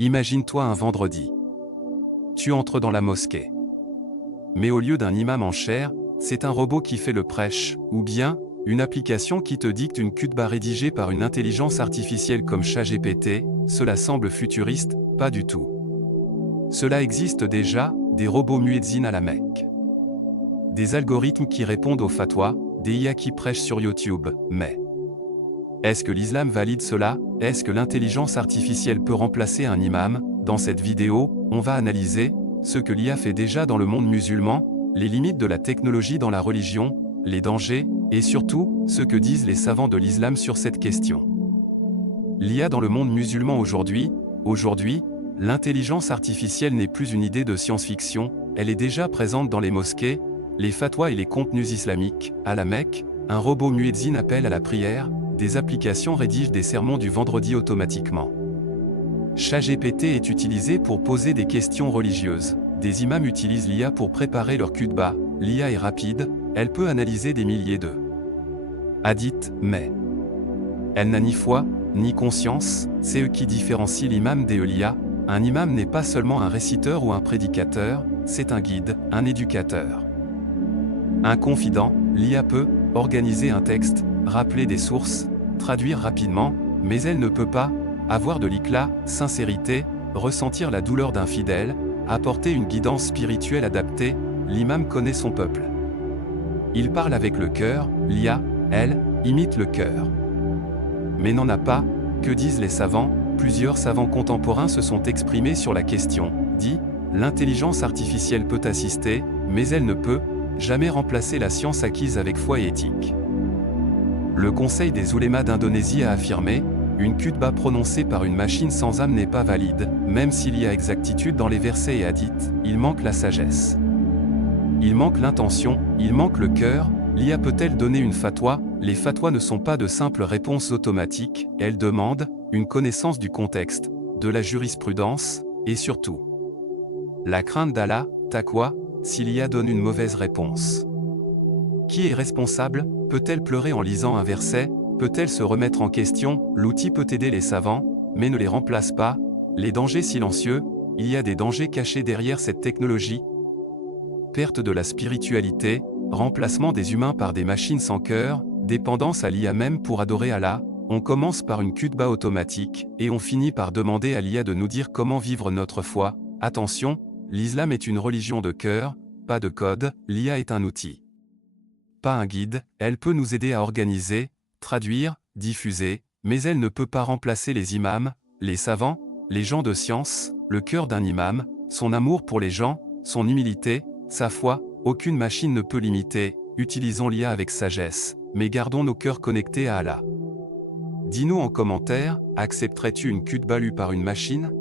Imagine-toi un vendredi. Tu entres dans la mosquée. Mais au lieu d'un imam en chair, c'est un robot qui fait le prêche, ou bien, une application qui te dicte une khutba rédigée par une intelligence artificielle comme ChatGPT. Cela semble futuriste, pas du tout. Cela existe déjà, des robots muezzins à la Mecque. Des algorithmes qui répondent aux fatwas, des IA qui prêchent sur YouTube, mais... Est-ce que l'islam valide cela? Est-ce que l'intelligence artificielle peut remplacer un imam? Dans cette vidéo, on va analyser ce que l'IA fait déjà dans le monde musulman, les limites de la technologie dans la religion, les dangers, et surtout, ce que disent les savants de l'islam sur cette question. L'IA dans le monde musulman aujourd'hui, l'intelligence artificielle n'est plus une idée de science-fiction, elle est déjà présente dans les mosquées, les fatwas et les contenus islamiques. À la Mecque, un robot muezzin appelle à la prière, des applications rédigent des sermons du vendredi automatiquement. ChatGPT est utilisé pour poser des questions religieuses. Des imams utilisent l'IA pour préparer leur khutba. L'IA est rapide, elle peut analyser des milliers de hadiths, mais elle n'a ni foi, ni conscience, c'est eux qui différencient l'imam des l'IA. Un imam n'est pas seulement un réciteur ou un prédicateur, c'est un guide, un éducateur. Un confident, l'IA peut organiser un texte, rappeler des sources, traduire rapidement, mais elle ne peut pas avoir de l'éclat, sincérité, ressentir la douleur d'un fidèle, apporter une guidance spirituelle adaptée. L'imam connaît son peuple. Il parle avec le cœur, l'IA, elle, imite le cœur. Mais n'en a pas. Que disent les savants? Plusieurs savants contemporains se sont exprimés sur la question. Dit, l'intelligence artificielle peut assister, mais elle ne peut jamais remplacer la science acquise avec foi et éthique. Le Conseil des oulémas d'Indonésie a affirmé, une khutba prononcée par une machine sans âme n'est pas valide, même s'il y a exactitude dans les versets et hadiths, il manque la sagesse. Il manque l'intention, il manque le cœur. L'IA peut-elle donner une fatwa? Les fatwas ne sont pas de simples réponses automatiques, elles demandent une connaissance du contexte, de la jurisprudence, et surtout la crainte d'Allah, taqwa, si l'IA donne une mauvaise réponse. Qui est responsable? Peut-elle pleurer en lisant un verset? Peut-elle se remettre en question? L'outil peut aider les savants, mais ne les remplace pas. Les dangers silencieux, il y a des dangers cachés derrière cette technologie. Perte de la spiritualité, remplacement des humains par des machines sans cœur, dépendance à l'IA même pour adorer Allah. On commence par une khutba automatique, et on finit par demander à l'IA de nous dire comment vivre notre foi. Attention, l'islam est une religion de cœur, pas de code, l'IA est un outil. Pas un guide, elle peut nous aider à organiser, traduire, diffuser, mais elle ne peut pas remplacer les imams, les savants, les gens de science, le cœur d'un imam, son amour pour les gens, son humilité, sa foi. Aucune machine ne peut l'imiter. Utilisons l'IA avec sagesse, mais gardons nos cœurs connectés à Allah. Dis-nous en commentaire, accepterais-tu une khutba lue par une machine?